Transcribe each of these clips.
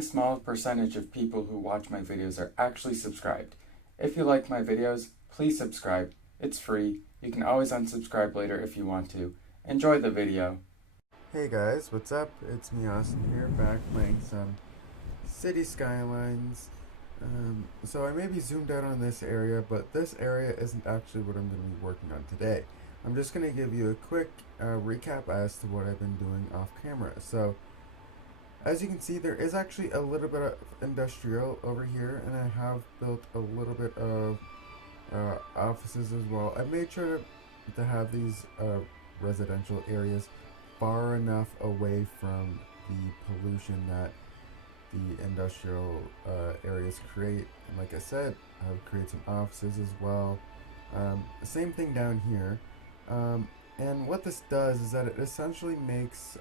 a small percentage of people who watch my videos are actually subscribed. If you like my videos, please subscribe. It's free. You can always unsubscribe later if you want to. Enjoy the video. Hey guys, what's up? It's me, Austin here, back playing some City Skylines. So I may be zoomed out on this area, but this area isn't actually what I'm going to be working on today. I'm just going to give you a quick recap as to what I've been doing off camera. So, as you can see, there is actually a little bit of industrial over here, and I have built a little bit of offices as well. I made sure to have these residential areas far enough away from the pollution that the industrial areas create. And like I said, I've created some offices as well. Same thing down here. And what this does is that it essentially makes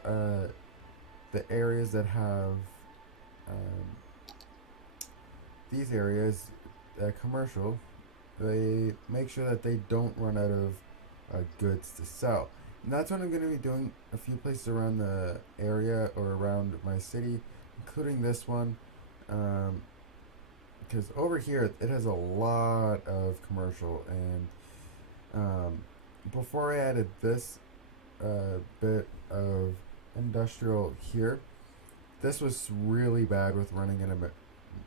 the areas that have these areas commercial, they make sure that they don't run out of goods to sell. And that's what I'm going to be doing a few places around the area or around my city, including this one. Because over here it has a lot of commercial, and before I added this bit of industrial here, this was really bad with running out of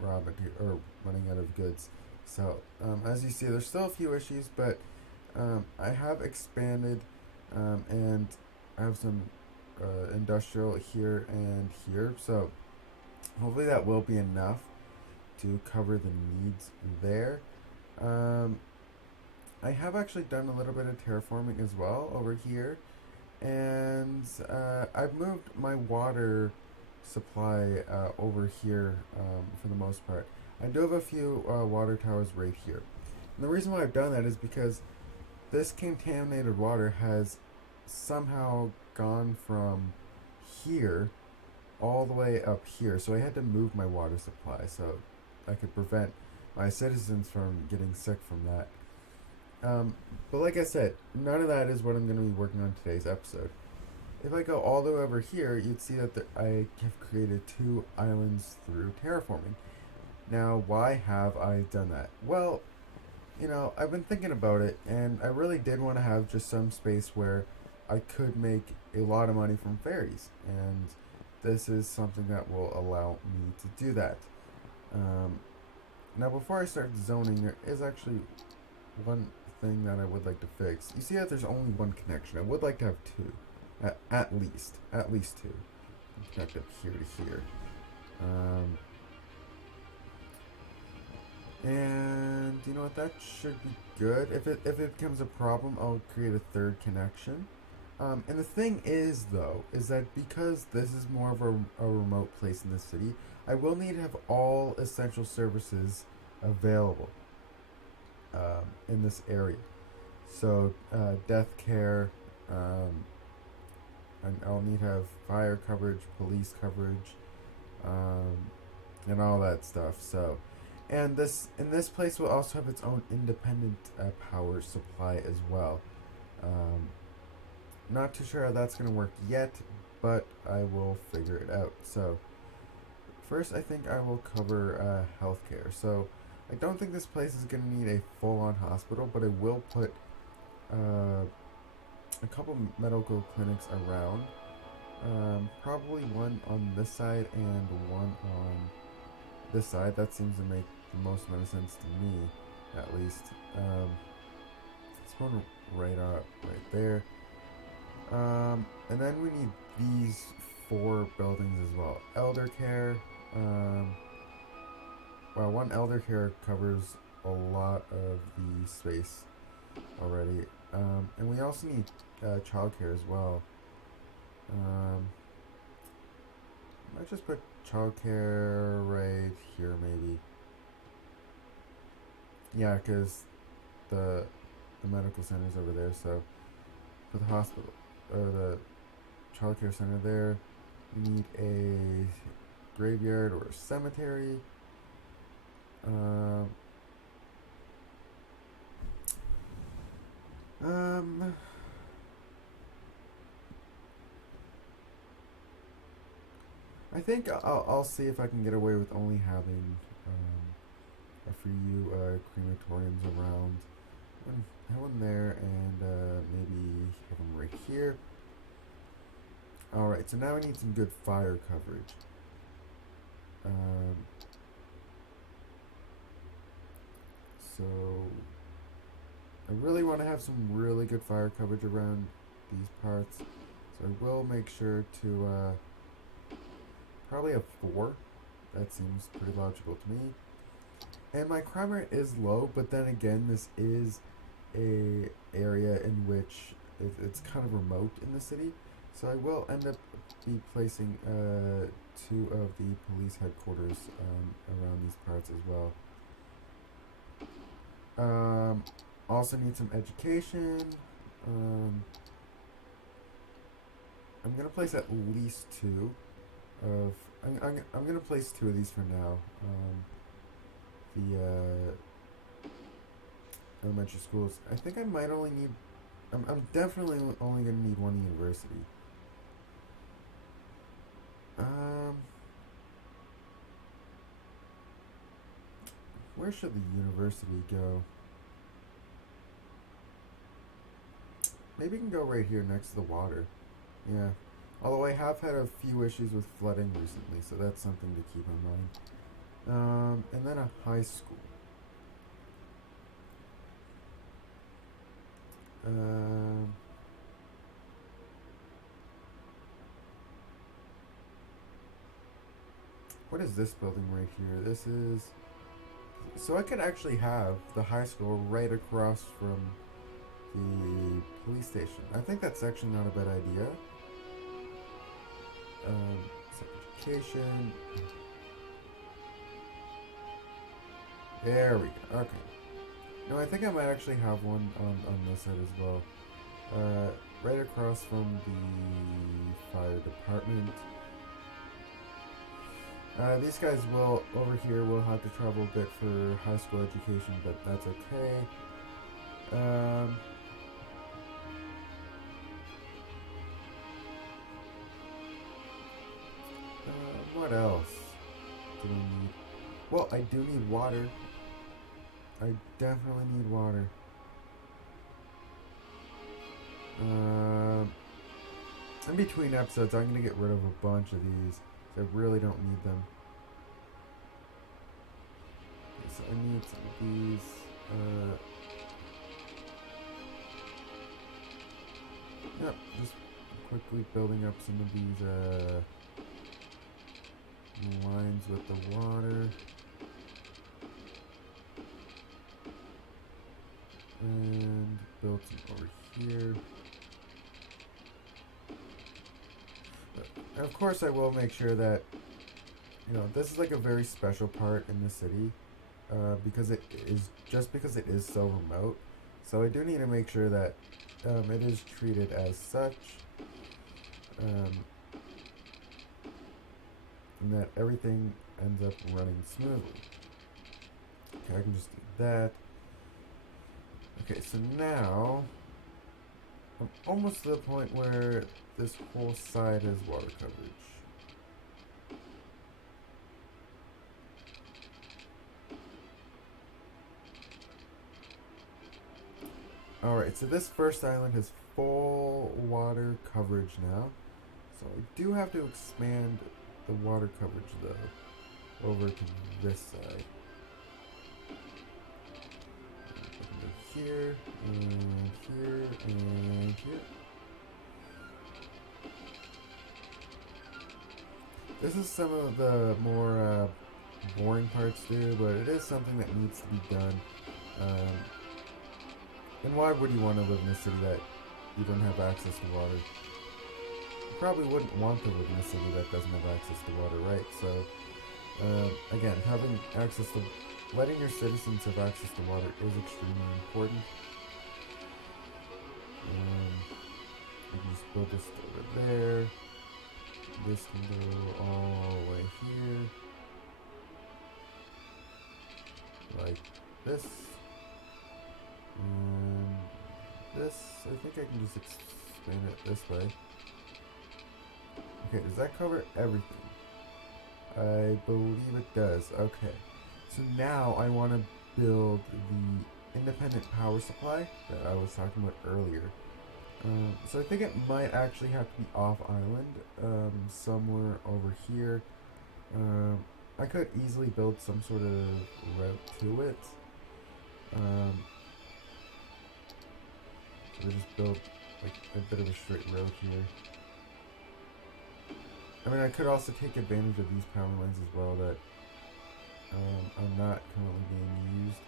raw material or running out of goods. So as you see, there's still a few issues, but I have expanded and I have some industrial here and here. So hopefully that will be enough to cover the needs there. I have actually done a little bit of terraforming as well over here, and I've moved my water supply over here for the most part. I do have a few water towers right here. And the reason why I've done that is because this contaminated water has somehow gone from here all the way up here. So I had to move my water supply so I could prevent my citizens from getting sick from that. But like I said, none of that is what I'm going to be working on today's episode. If I go all the way over here, you'd see that I have created 2 islands through terraforming. Now, why have I done that? Well, I've been thinking about it, and I really did want to have just some space where I could make a lot of money from ferries, and this is something that will allow me to do that. Now, before I start zoning, there is actually one thing that I would like to fix. You see that there's only one connection. I would like to have 2. At least 2. Connect up here to here. And you know what? That should be good. If it becomes a problem, I'll create a 3rd connection. And the thing is, though, is that because this is more of a remote place in the city, I will need to have all essential services available in this area. So, death care, and I'll need to have fire coverage, police coverage, and all that stuff. So, and this place will also have its own independent power supply as well. Not too sure how that's going to work yet, but I will figure it out. So, first I think I will cover healthcare. So, I don't think this place is going to need a full-on hospital, but I will put a couple medical clinics around. Probably one on this side and one on this side. That seems to make the most amount of sense to me, at least. This one right there. And then we need these 4 buildings as well. Elder care. Well, one elder care covers a lot of the space already. And we also need childcare as well. Let's just put childcare right here, maybe. Yeah, because the medical center is over there. So for the hospital or the childcare center there, we need a graveyard or a cemetery. I think I'll see if I can get away with only having a few crematoriums around. Have one there and maybe have them right here. Alright, so now we need some good fire coverage. Um, so I really want to have some really good fire coverage around these parts. So I will make sure to probably have 4. That seems pretty logical to me. And my crime rate is low, but then again, this is a area in which it's kind of remote in the city. So I will end up be placing 2 of the police headquarters around these parts as well. Also need some education. I'm gonna place at least 2 of. I'm gonna place 2 of these for now. The elementary schools. I think I might only need. I'm definitely only gonna need 1 university. Where should the university go? Maybe it can go right here next to the water. Yeah. Although I have had a few issues with flooding recently, so that's something to keep in mind. And then a high school. What is this building right here? This is... So I could actually have the high school right across from the police station. I think that's actually not a bad idea. So education. There we go. Okay. No, I think I might actually have one on this side as well. Right across from the fire department. These guys will, over here, will have to travel a bit for high school education, but that's okay. What else do we need? Well, I do need water. I definitely need water. In between episodes, I'm going to get rid of a bunch of these. I really don't need them. Okay, so I need some of these. Yep, just quickly building up some of these lines with the water. And build some over here. And of course I will make sure that, you know, this is like a very special part in the city, because it is so remote. So I do need to make sure that it is treated as such, and that everything ends up running smoothly. Okay, I can just do that. Okay, so now I'm almost to the point where this whole side has water coverage. Alright, so this first island has full water coverage now. So I do have to expand the water coverage though over to this side. Here, and here, and here. This is some of the more boring parts too, but it is something that needs to be done. And why would you want to live in a city that you don't have access to water? You probably wouldn't want to live in a city that doesn't have access to water, right? So, again, having access to... Letting your citizens have access to water is extremely important. You can just build this over there. This can go all the way here. Like this. And this, I think I can just expand it this way. Okay, does that cover everything? I believe it does. Okay. So now I want to build the independent power supply that I was talking about earlier. So I think it might actually have to be off island, somewhere over here. Um, I could easily build some sort of route to it. Um, so I just build like a bit of a straight road here. I mean, I could also take advantage of these power lines as well that are not currently being used.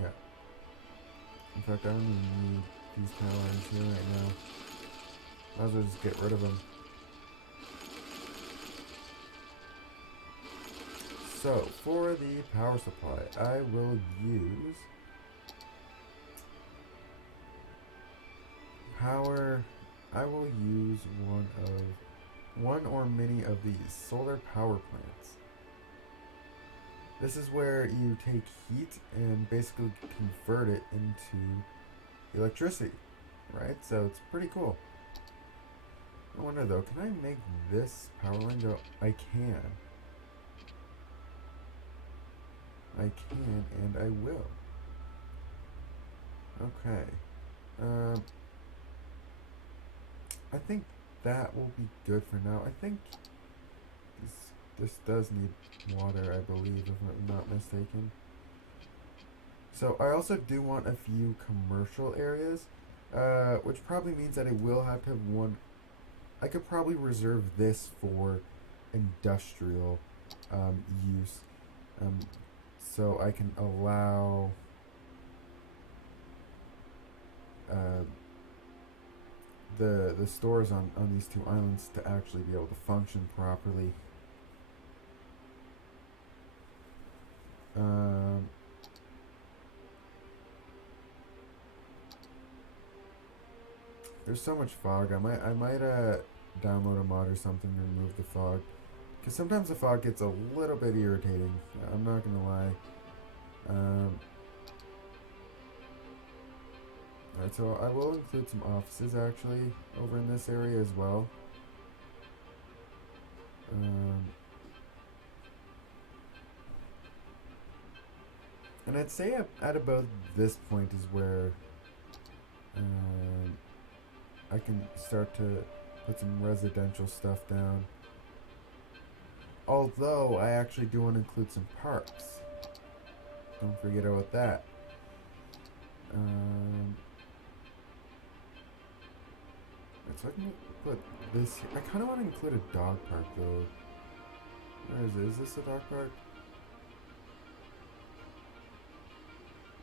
Yeah. In fact, I don't even need these power lines here right now. Might as well just get rid of them. So, for the power supply, I will use power. I will use one or many of these solar power plants. This is where you take heat and basically convert it into electricity, right? So it's pretty cool. I wonder though, can I make this power line go? I can. I can and I will. Okay. I think that will be good for now. I think this does need water, I believe, if I'm not mistaken. So I also do want a few commercial areas, which probably means that it will have to have one. I could probably reserve this for industrial use, so I can allow uh, the stores on these two islands to actually be able to function properly. There's so much fog. I might download a mod or something to remove the fog, because sometimes the fog gets a little bit irritating. I'm not gonna lie. Alright, so I will include some offices actually over in this area as well. And I'd say at about this point is where I can start to put some residential stuff down. Although I actually do want to include some parks. Don't forget about that. So I can put this here. I kind of want to include a dog park though. Where is it? Is this a dog park?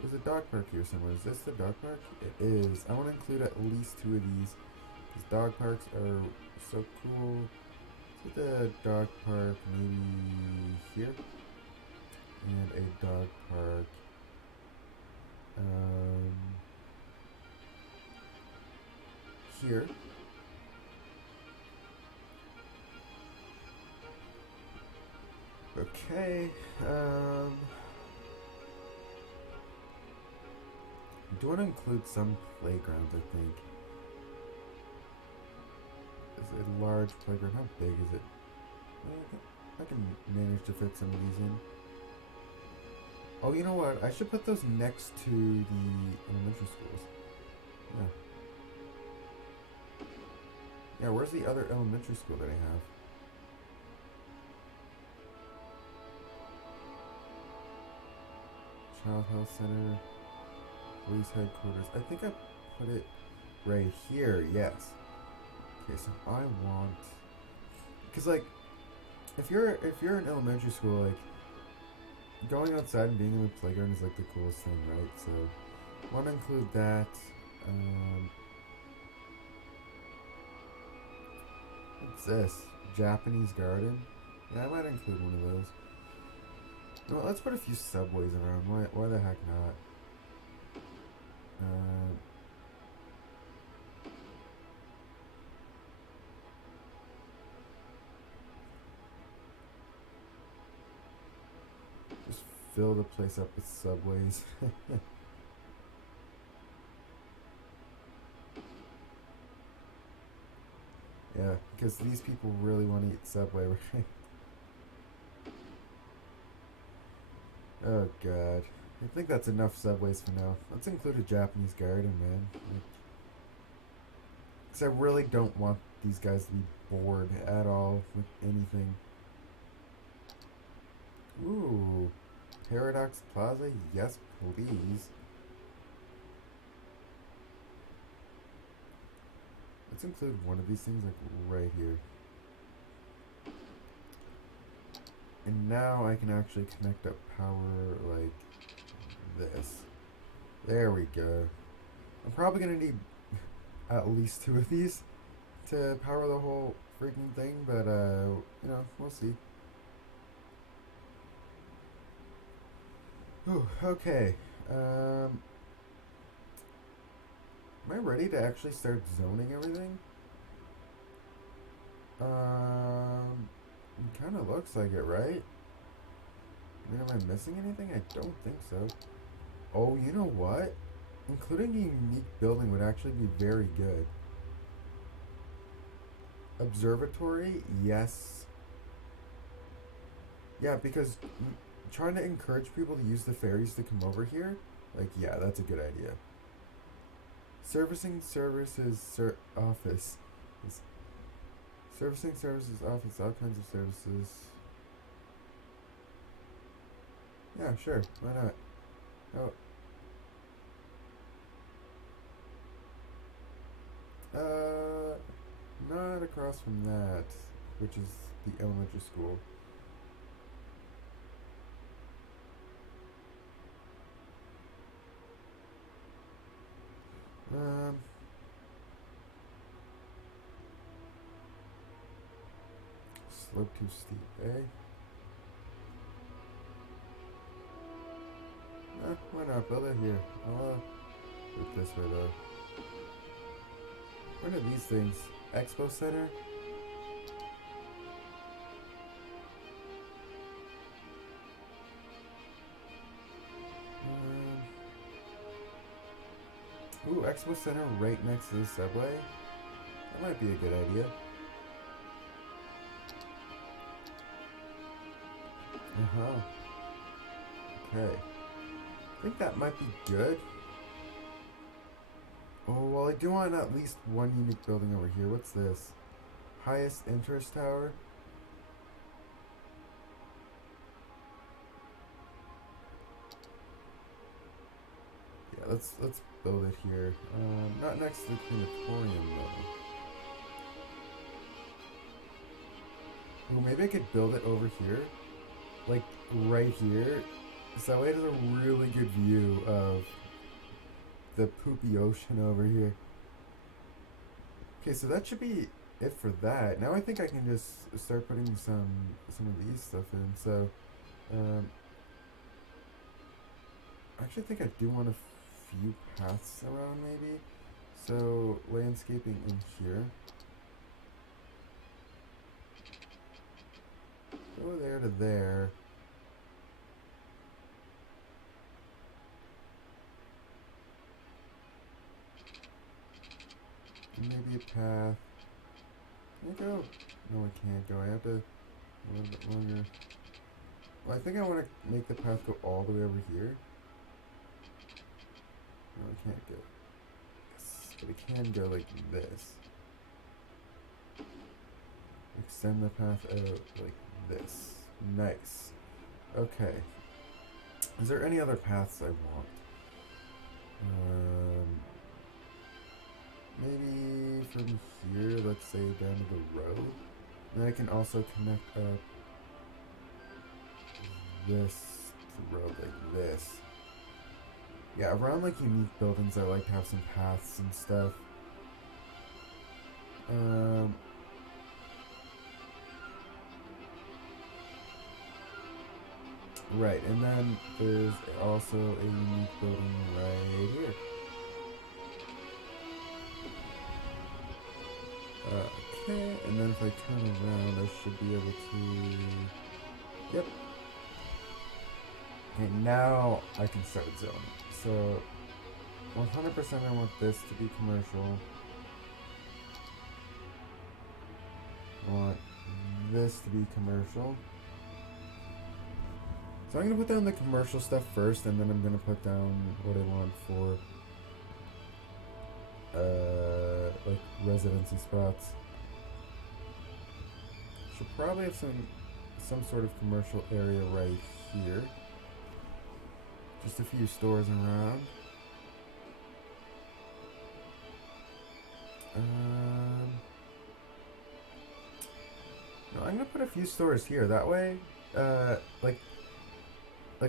There's a dog park here somewhere. Is this the dog park? It is. I want to include at least 2 of these. These dog parks are so cool. Let's get the dog park maybe here. And a dog park. Here. Okay. I do want to include some playgrounds, I think. Is it a large playground? How big is it? I can manage to fit some of these in. Oh, you know what? I should put those next to the elementary schools. Yeah. Yeah, where's the other elementary school that I have? Child Health Center. Police headquarters. I think I put it right here. Yes. Okay, so I want, because like, if you're in elementary school, like, going outside and being in the playground is like the coolest thing, right? So, I want to include that. What's this? Japanese garden. Yeah, I might include one of those. No, let's put a few subways around. Why the heck not? Just fill the place up with subways. Yeah, because these people really want to eat Subway, right? Oh god. I think that's enough Subways for now. Let's include a Japanese garden, man. Because I really don't want these guys to be bored at all with anything. Ooh. Paradox Plaza? Yes, please. Let's include one of these things, like, right here. And now I can actually connect up power like this. There we go. I'm probably going to need at least two of these to power the whole freaking thing, but, you know, we'll see. Ooh, okay. Am I ready to actually start zoning everything? It kind of looks like it, right? I mean, am I missing anything? I don't think so. Oh, you know what? Including a unique building would actually be very good. Observatory? Yes. Yeah, because trying to encourage people to use the ferries to come over here, like, yeah, that's a good idea. Servicing services office. Servicing services office, all kinds of services. Yeah, sure, why not? Oh. Not across from that, which is the elementary school. Um, Slope too steep, eh? Why not build it here? I'll do it this way though. What are these things? Expo Center? Ooh, Expo Center right next to the subway? That might be a good idea. Uh-huh. Okay. I think that might be good. Oh, well, I do want at least one unique building over here. What's this? Highest interest tower? Yeah, let's build it here. Not next to the crematorium though. Ooh, maybe I could build it over here, like right here, so that way it has a really good view of the poopy ocean over here. Okay, so that should be it for that. Now I think I can just start putting some of these stuff in. So, I actually think I do want a few paths around maybe. So landscaping in here. Go there to there. And maybe a path. Can I go? No, I can't go. I have to a little bit longer. Well, I think I want to make the path go all the way over here. No, I can't go. Yes, but it can go like this. Extend the path out like this. Nice. Okay. Is there any other paths I want? Maybe from here, let's say down to the road. And then I can also connect up this to the road like this. Yeah, around like unique buildings, I like to have some paths and stuff. Right, and then there's also a unique building right here. Okay, and then if I turn around, I should be able to... Yep. Okay, now I can start zoning. So, 100% I want this to be commercial. I want this to be commercial. So I'm going to put down the commercial stuff first, and then I'm going to put down what I want for like residency spots. Should probably have some sort of commercial area right here. Just a few stores around. No, I'm gonna put a few stores here. That way, like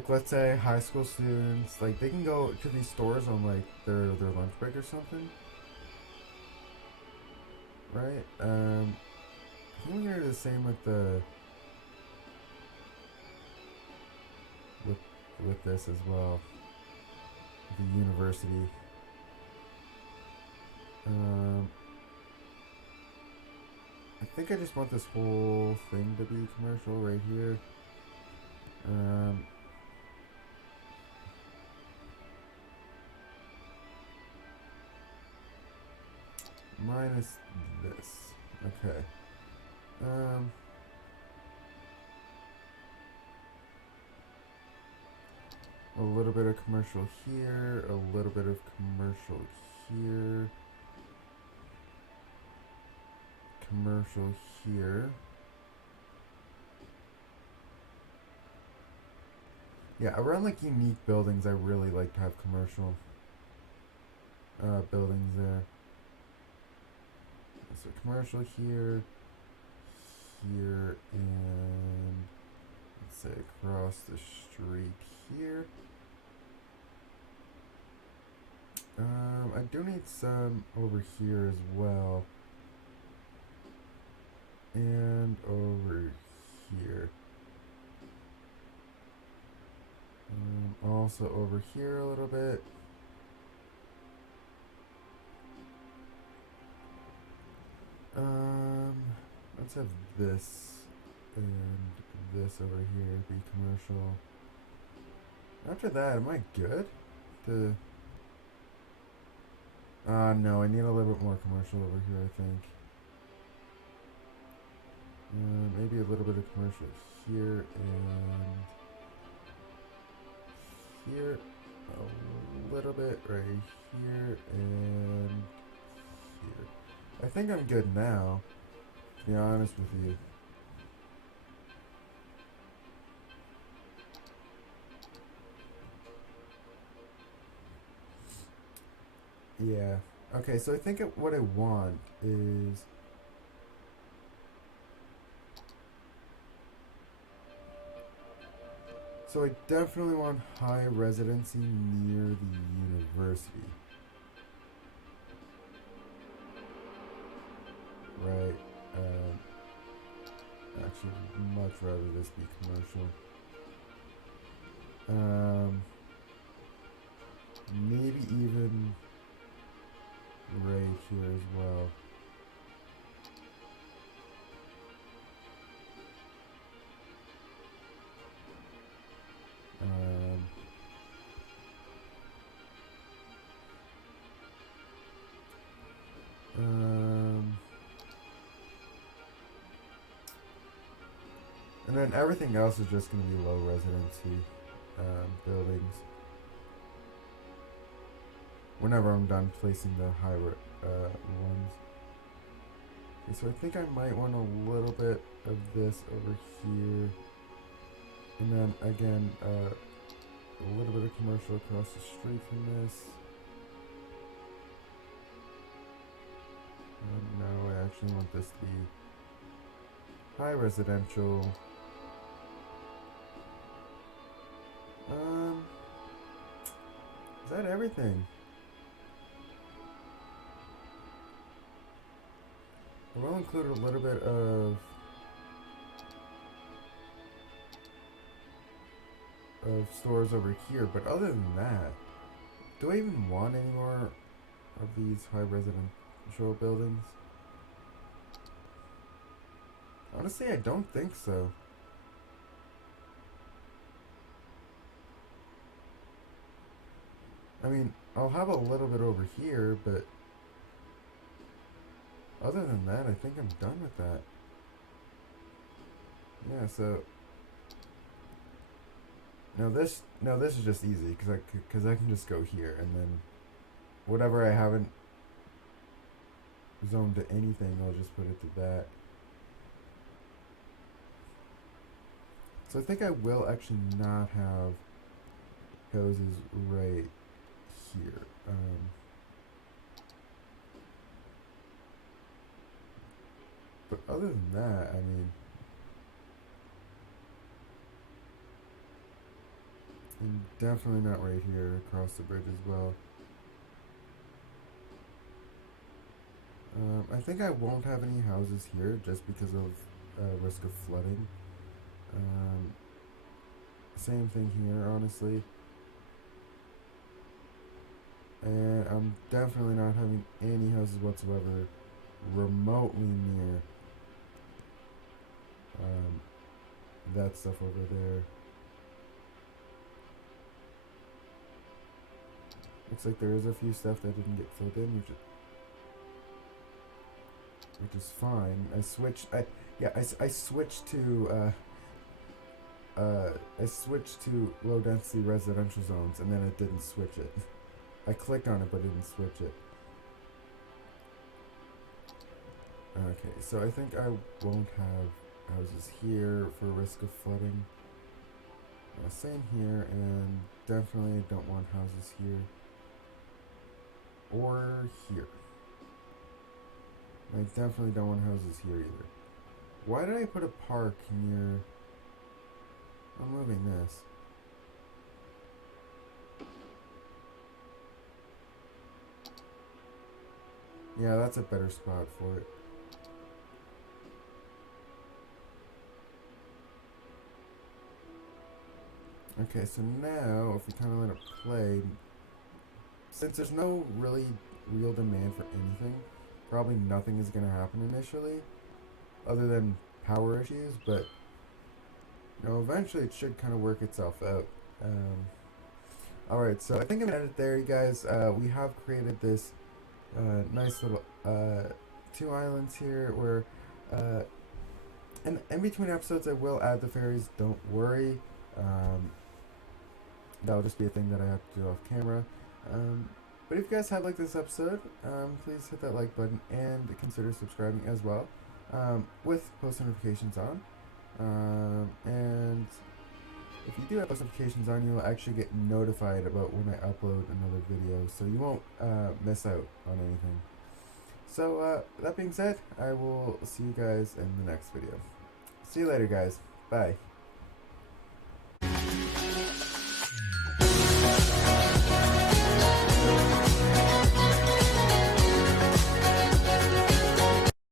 let's say high school students, like they can go to these stores on like their lunch break or something, right? I think we're gonna do the same with with with this as well. The university. I think I just want this whole thing to be commercial right here. Minus this. Okay. A little bit of commercial here, a little bit of commercial here, commercial here. Yeah, around like unique buildings, I really like to have commercial buildings there. So commercial here, here, and let's say across the street here. I do need some over here as well. And over here. Also over here a little bit. Let's have this and this over here be commercial. After that, am I good? No, I need a little bit more commercial over here, I think. Maybe a little bit of commercial here and here. A little bit right here and here. I think I'm good now, to be honest with you. Yeah. Okay, so I think what I want is... So I definitely want high residency near the university. Right. Actually, much rather this be commercial. Maybe even right here as well. And then everything else is just going to be low residency buildings. Whenever I'm done placing the high ones. Okay, so I think I might want a little bit of this over here. And then again, a little bit of commercial across the street from this. And now I actually want this to be high residential. Is that everything? I will include a little bit of stores over here, but other than that, do I even want any more of these high residential buildings? Honestly, I don't think so. I mean, I'll have a little bit over here, but other than that, I think I'm done with that. Yeah, so now this is just easy because I can just go here and then whatever I haven't zoned to anything, I'll just put it to that. So I think I will actually not have houses right here. But other than that, I mean, and definitely not right here across the bridge as well. I think I won't have any houses here just because of risk of flooding. Um, Same thing here, honestly. And I'm definitely not having any houses whatsoever remotely near um, that stuff over there. Looks like there is a few stuff that didn't get filled in, which is fine. I switched to I switched to low density residential zones, and then it didn't switch it. I clicked on it, but it didn't switch it. Okay, so I think I won't have houses here for risk of flooding. Same here, and definitely don't want houses here or here. I definitely don't want houses here either. Why did I put a park near? I'm moving this. Yeah, that's a better spot for it. Okay, so now if we kind of let it play, since there's no really real demand for anything, probably nothing is going to happen initially, other than power issues. But you know, eventually it should kind of work itself out. All right, so I think I'm gonna end it there, you guys. We have created this nice little 2 islands here where and in between episodes I will add the ferries, don't worry. That'll just be a thing that I have to do off camera. But if you guys have liked this episode, please hit that like button and consider subscribing as well, with post notifications on. And if you do have post notifications on, you'll actually get notified about when I upload another video, so you won't miss out on anything. So that being said, I will see you guys in the next video. See you later, guys. Bye.